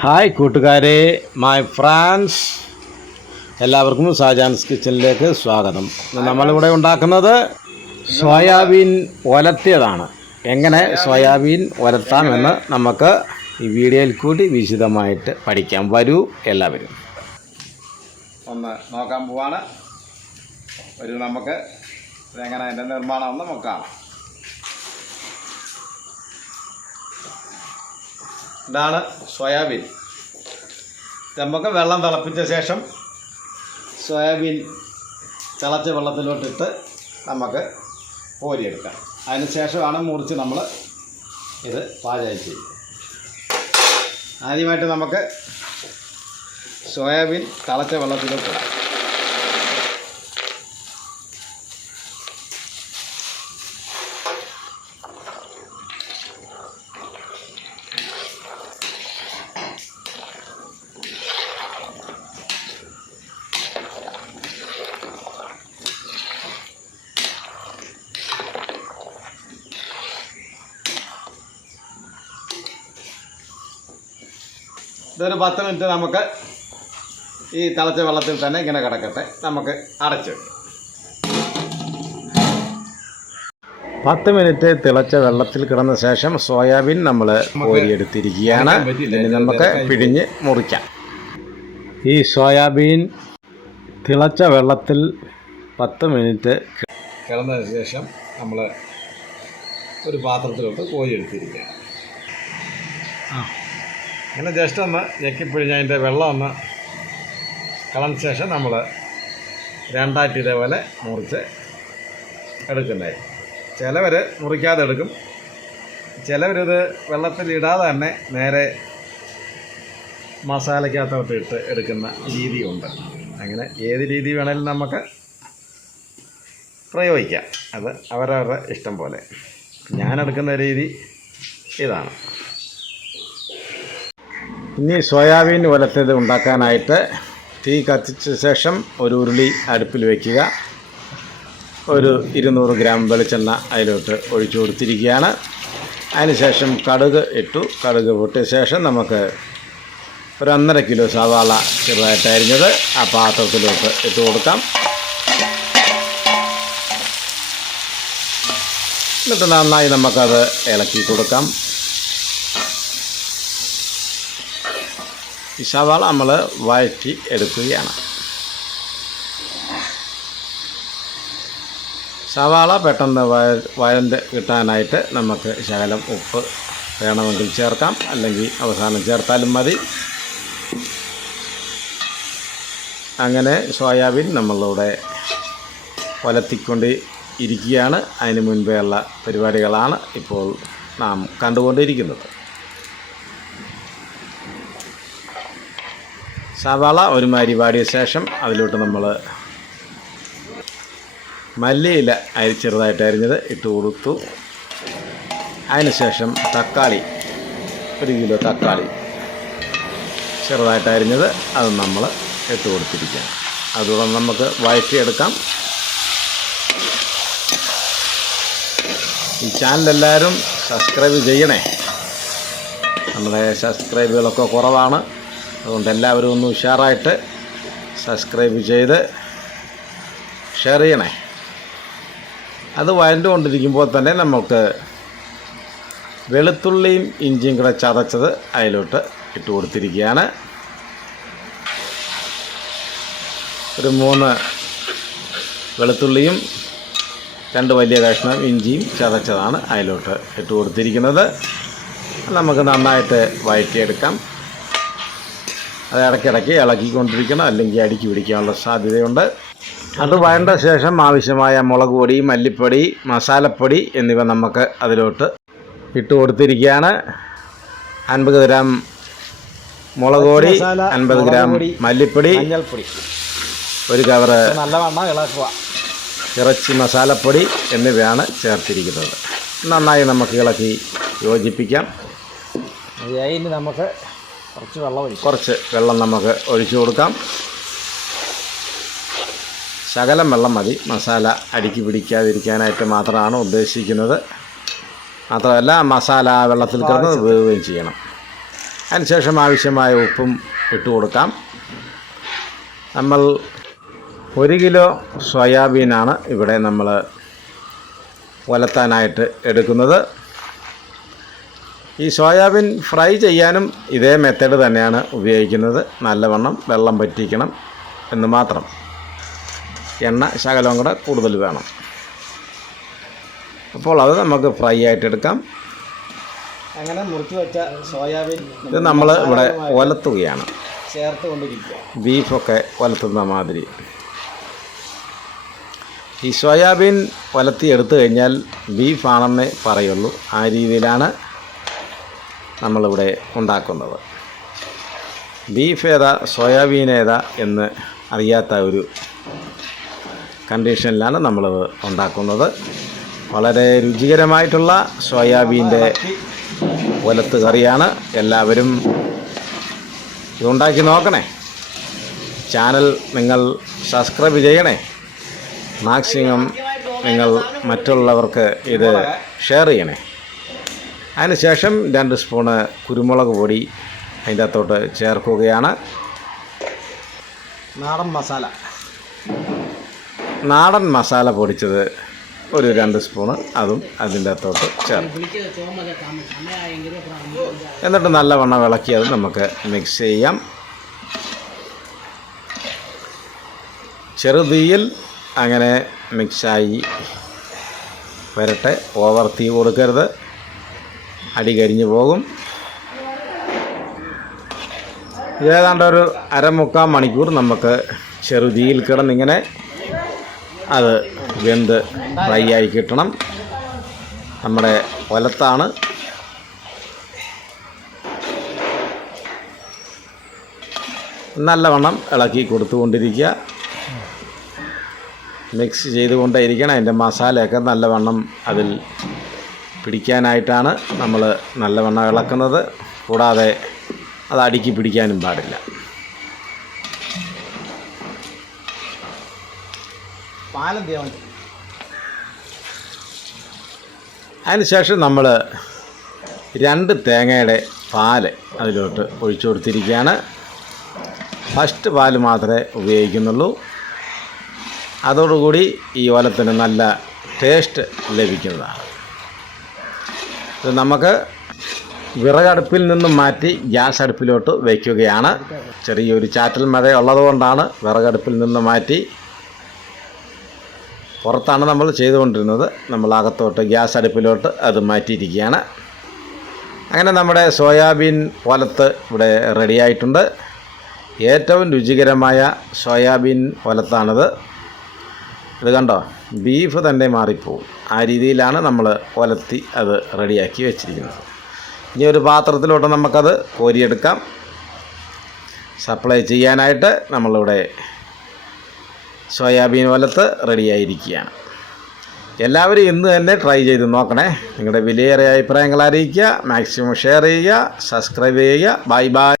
Hi കൂട്ടുകാരെ, my friends, എല്ലാവർക്കും ഷാജാൻസ് കിച്ചണിലേക്ക് സ്വാഗതം. നമ്മളിവിടെ ഉണ്ടാക്കുന്നത് സോയാബീൻ ഒലത്തിയതാണ്. എങ്ങനെ സോയാബീൻ ഒലത്താമെന്ന് നമുക്ക് ഈ വീഡിയോയിൽ കൂടി വിശദമായിട്ട് പഠിക്കാം. വരൂ എല്ലാവരും. ഒന്ന് നോക്കാൻ പോവാണ്. നമുക്ക് ഇതെങ്ങനെ അതിൻ്റെ നിർമ്മാണം ഒന്ന് നോക്കാം. ഇതാണ് സോയാബീൻ. നമുക്ക് വെള്ളം തിളപ്പിച്ച ശേഷം സോയാബീൻ തിളച്ച വെള്ളത്തിലോട്ടിട്ട് നമുക്ക് കോരിയെടുക്കാം. അതിന് ശേഷമാണ് മുറിച്ച് നമ്മൾ ഇത് പാചകം ചെയ്യും. ആദ്യമായിട്ട് നമുക്ക് സോയാബീൻ തിളച്ച വെള്ളത്തിലോട്ടിടാം. ഇതൊരു 10 മിനിറ്റ് നമുക്ക് ഈ തിളച്ച വെള്ളത്തിൽ തന്നെ ഇങ്ങനെ കിടക്കട്ടെ. നമുക്ക് അടച്ചു വയ്ക്കാം. 10 മിനിറ്റ് തിളച്ച വെള്ളത്തിൽ കിടന്ന ശേഷം സോയാബീൻ നമ്മൾ കോരിയെടുത്തിരിക്കുകയാണ്. ഇതിന് നമുക്ക് പിഴിഞ്ഞ് മുറിക്കാം. ഈ സോയാബീൻ തിളച്ച വെള്ളത്തിൽ 10 മിനിറ്റ് കിടന്നതിന് ശേഷം നമ്മൾ ഒരു പാത്രത്തിലോട്ട് കോരിയെടുത്തിരിക്കുകയാണ്. അങ്ങനെ ജസ്റ്റ് ഒന്ന് ഞെക്കിപ്പിഴിഞ്ഞ് അതിൻ്റെ വെള്ളം ഒന്ന് കളഞ്ഞ ശേഷം നമ്മൾ രണ്ടായിട്ട് ഇതേപോലെ മുറിച്ച് എടുക്കുന്നതായി. ചിലവർ മുറിക്കാതെ എടുക്കും, ചിലവരിത് വെള്ളത്തിലിടാതെ തന്നെ നേരെ മസാലയ്ക്കകത്തോട്ട് ഇട്ട് എടുക്കുന്ന രീതിയുണ്ട്. അങ്ങനെ ഏത് രീതി വേണമെങ്കിലും നമുക്ക് പ്രയോഗിക്കാം. അത് അവരവരുടെ ഇഷ്ടം പോലെ. ഞാനെടുക്കുന്ന രീതി ഇതാണ്. ഇനി സോയാബീൻ ഉലത്തിയത് ഉണ്ടാക്കാനായിട്ട് തീ കത്തിച്ച ശേഷം ഒരു ഉരുളി അടുപ്പിൽ വയ്ക്കുക. ഒരു 200 ഗ്രാം വെളിച്ചെണ്ണ അതിലോട്ട് ഒഴിച്ചു കൊടുത്തിരിക്കുകയാണ്. അതിനുശേഷം കടുക് ഇട്ടു. കടുക് പൊട്ടിയ ശേഷം നമുക്ക് ഒരു 1.5 കിലോ സവാള ചെറുതായിട്ട് അരിഞ്ഞത് ആ പാത്രത്തിലോട്ട് ഇട്ട് കൊടുക്കാം. എന്നിട്ട് നന്നായി നമുക്കത് ഇളക്കി കൊടുക്കാം. ഈ സവാള നമ്മൾ വഴറ്റി എടുക്കുകയാണ്. സവാള പെട്ടെന്ന് വഴണ്ട് കിട്ടാനായിട്ട് നമുക്ക് ശകലം ഉപ്പ് വേണമെങ്കിൽ ചേർക്കാം, അല്ലെങ്കിൽ അവസാനം ചേർത്താലും മതി. അങ്ങനെ സോയാബീൻ നമ്മളിവിടെ ഒലത്തിക്കൊണ്ട് ഇരിക്കുകയാണ്. അതിന് മുൻപേ ഉള്ള പരിപാടികളാണ് ഇപ്പോൾ നാം കണ്ടുകൊണ്ടിരിക്കുന്നത്. സവാള ഒരുമാതിരി വാടിയ ശേഷം അതിലോട്ട് നമ്മൾ മല്ലിയില ചെറുതായിട്ട് അരിഞ്ഞത് ഇട്ട് കൊടുത്തു. അതിനുശേഷം തക്കാളി, 1 കിലോ തക്കാളി ചെറുതായിട്ട് അരിഞ്ഞത് അത് നമ്മൾ ഇട്ട് കൊടുത്തിരിക്കുകയാണ്. അതുകൂടെ നമുക്ക് വഴറ്റിയെടുക്കാം. ഈ ചാനലെല്ലാവരും സബ്സ്ക്രൈബ് ചെയ്യണേ. നമ്മുടെ സബ്സ്ക്രൈബുകളൊക്കെ കുറവാണ്. അതുകൊണ്ട് എല്ലാവരും ഒന്ന് ഉഷാറായിട്ട് സബ്സ്ക്രൈബ് ചെയ്ത് ഷെയർ ചെയ്യണേ. അത് വഴണ്ടുകൊണ്ടിരിക്കുമ്പോൾ തന്നെ നമുക്ക് വെളുത്തുള്ളിയും ഇഞ്ചിയും കൂടെ ചതച്ചത് അതിലോട്ട് ഇട്ട് കൊടുത്തിരിക്കുകയാണ്. ഒരു 3 വെളുത്തുള്ളിയും 2 വലിയ കഷ്ണം ഇഞ്ചിയും ചതച്ചതാണ് അതിലോട്ട് ഇട്ട് കൊടുത്തിരിക്കുന്നത്. നമുക്ക് നന്നായിട്ട് വഴറ്റിയെടുക്കാം. അത് ഇടയ്ക്കിടയ്ക്ക് ഇളക്കിക്കൊണ്ടിരിക്കണം, അല്ലെങ്കിൽ അടുക്കി പിടിക്കാനുള്ള സാധ്യതയുണ്ട്. അത് വഴണ്ട ശേഷം ആവശ്യമായ മുളക് പൊടി, മല്ലിപ്പൊടി, മസാലപ്പൊടി എന്നിവ നമുക്ക് അതിലോട്ട് ഇട്ട് കൊടുത്തിരിക്കുകയാണ്. 50 ഗ്രാം മുളക് പൊടി, 50 ഗ്രാം മല്ലിപ്പൊടി, മഞ്ഞൾപ്പൊടി, 1 കവറ് ഇറച്ചി മസാലപ്പൊടി എന്നിവയാണ് ചേർത്തിരിക്കുന്നത്. നന്നായി നമുക്ക് ഇളക്കി യോജിപ്പിക്കാം. ഇനി നമുക്ക് കുറച്ച് വെള്ളം നമുക്ക് ഒഴിച്ചു കൊടുക്കാം. ശകലം വെള്ളം മതി. മസാല അടുക്കി പിടിക്കാതിരിക്കാനായിട്ട് മാത്രമാണ് ഉദ്ദേശിക്കുന്നത്. മാത്രമല്ല മസാല വെള്ളത്തിൽ കിടന്ന് വേവുകയും ചെയ്യണം. അതിനുശേഷം ആവശ്യമായ ഉപ്പും ഇട്ട് കൊടുക്കാം. നമ്മൾ 1 കിലോ സോയാബീനാണ് ഇവിടെ നമ്മൾ ഉലത്താനായിട്ട് എടുക്കുന്നത്. ഈ സോയാബീൻ ഫ്രൈ ചെയ്യാനും ഇതേ മെത്തേഡ് തന്നെയാണ് ഉപയോഗിക്കുന്നത്. നല്ലവണ്ണം വെള്ളം വറ്റിക്കണം എന്ന് മാത്രം. എണ്ണ ശകലം കൂടെ കൂടുതൽ വേണം. അപ്പോൾ അത് നമുക്ക് ഫ്രൈ ആയിട്ട് എടുക്കാം. അങ്ങനെ മുറിച്ച് വെച്ച സോയാബീൻ ഇത് നമ്മൾ ഇവിടെ ഉലത്തുകയാണ്, ചേർത്ത് കൊണ്ടിരിക്കുക. ബീഫൊക്കെ ഉലത്തുന്ന മാതിരി. ഈ സോയാബീൻ ഉലത്തി എടുത്തു കഴിഞ്ഞാൽ ബീഫാണെന്നേ പറയുള്ളൂ. ആ രീതിയിലാണ് നമ്മളിവിടെ ഉണ്ടാക്കുന്നത്. ബീഫ് ഏതാ സോയാബീൻ ഏതാ എന്ന് അറിയാത്ത ഒരു കണ്ടീഷനിലാണ് നമ്മളിത് ഉണ്ടാക്കുന്നത്. വളരെ രുചികരമായിട്ടുള്ള സോയാബീൻ്റെ ഉലത്ത് കറിയാണ്. എല്ലാവരും ഇതുണ്ടാക്കി നോക്കണേ. ചാനൽ നിങ്ങൾ സബ്സ്ക്രൈബ് ചെയ്യണേ. മാക്സിമം നിങ്ങൾ മറ്റുള്ളവർക്ക് ഇത് ഷെയർ ചെയ്യണേ. അതിനുശേഷം 2 സ്പൂണ് കുരുമുളക് പൊടി അതിൻ്റെ അകത്തോട്ട് ചേർക്കുകയാണ്. നാടൻ മസാല പൊടിച്ചത് ഒരു 2 സ്പൂണ് അതും അതിൻ്റെ അകത്തോട്ട് ചേർക്കും. എന്നിട്ട് നല്ലവണ്ണം ഇളക്കി അത് നമുക്ക് മിക്സ് ചെയ്യാം. ചെറുതീയിൽ അങ്ങനെ മിക്സായി വരട്ടെ. ഓവർ തീ കൊടുക്കരുത്, അടി കരിഞ്ഞു പോകും. ഏതാണ്ട് ഒരു 1/4 മണിക്കൂർ നമുക്ക് ചെറുതീയിൽ കിടന്നിങ്ങനെ അത് വെന്ത് ഫ്രൈ ആയി കിട്ടണം. നമ്മുടെ ഉലത്താണ്. നല്ലവണ്ണം ഇളക്കി കൊടുത്തുകൊണ്ടിരിക്കുക, മിക്സ് ചെയ്തുകൊണ്ടേ ഇരിക്കണം. അതിൻ്റെ മസാലയൊക്കെ നല്ലവണ്ണം അതിൽ പിടിക്കാനായിട്ടാണ് നമ്മൾ നല്ലവണ്ണം ഇളക്കുന്നത്. കൂടാതെ അത് അടുക്കി പിടിക്കാനും പാടില്ല. അതിനുശേഷം നമ്മൾ 2 തേങ്ങയുടെ പാല് അതിലോട്ട് ഒഴിച്ചു കൊടുത്തിരിക്കുകയാണ്. ഫസ്റ്റ് പാല് മാത്രമേ ഉപയോഗിക്കുന്നുള്ളൂ. അതോടുകൂടി ഈ ഉലത്തിന് നല്ല ടേസ്റ്റ് ലഭിക്കുന്നതാണ്. ഇത് നമുക്ക് വിറകടുപ്പിൽ നിന്നും മാറ്റി ഗ്യാസ് അടുപ്പിലോട്ട് വയ്ക്കുകയാണ്. ചെറിയൊരു ചാറ്റൽ മഴ ഉള്ളതുകൊണ്ടാണ് വിറകടുപ്പിൽ നിന്ന് മാറ്റി പുറത്താണ് നമ്മൾ ചെയ്തുകൊണ്ടിരുന്നത്. നമ്മൾ അകത്തോട്ട് ഗ്യാസ് അടുപ്പിലോട്ട് അത് മാറ്റിയിരിക്കുകയാണ്. അങ്ങനെ നമ്മുടെ സോയാബീൻ ഉലത്ത് ഇവിടെ റെഡിയായിട്ടുണ്ട്. ഏറ്റവും രുചികരമായ സോയാബീൻ ഉലത്താണിത്. ഇത് കണ്ടോ, ബീഫ് തന്നെ മാറിപ്പോവും. ആ രീതിയിലാണ് നമ്മൾ ഉലത്തി അത് റെഡിയാക്കി വെച്ചിരിക്കുന്നത്. ഇനി ഒരു പാത്രത്തിലോട്ട് നമുക്കത് കോരിയെടുക്കാം. സപ്ലൈ ചെയ്യാനായിട്ട് നമ്മളിവിടെ സോയാബീൻ ഉലത്ത് റെഡിയായിരിക്കുകയാണ്. എല്ലാവരും ഇന്ന് തന്നെ ട്രൈ ചെയ്ത് നോക്കണേ. നിങ്ങളുടെ വിലയേറിയ അഭിപ്രായങ്ങൾ അറിയിക്കുക. മാക്സിമം ഷെയർ ചെയ്യുക, സബ്സ്ക്രൈബ് ചെയ്യുക. Bye bye.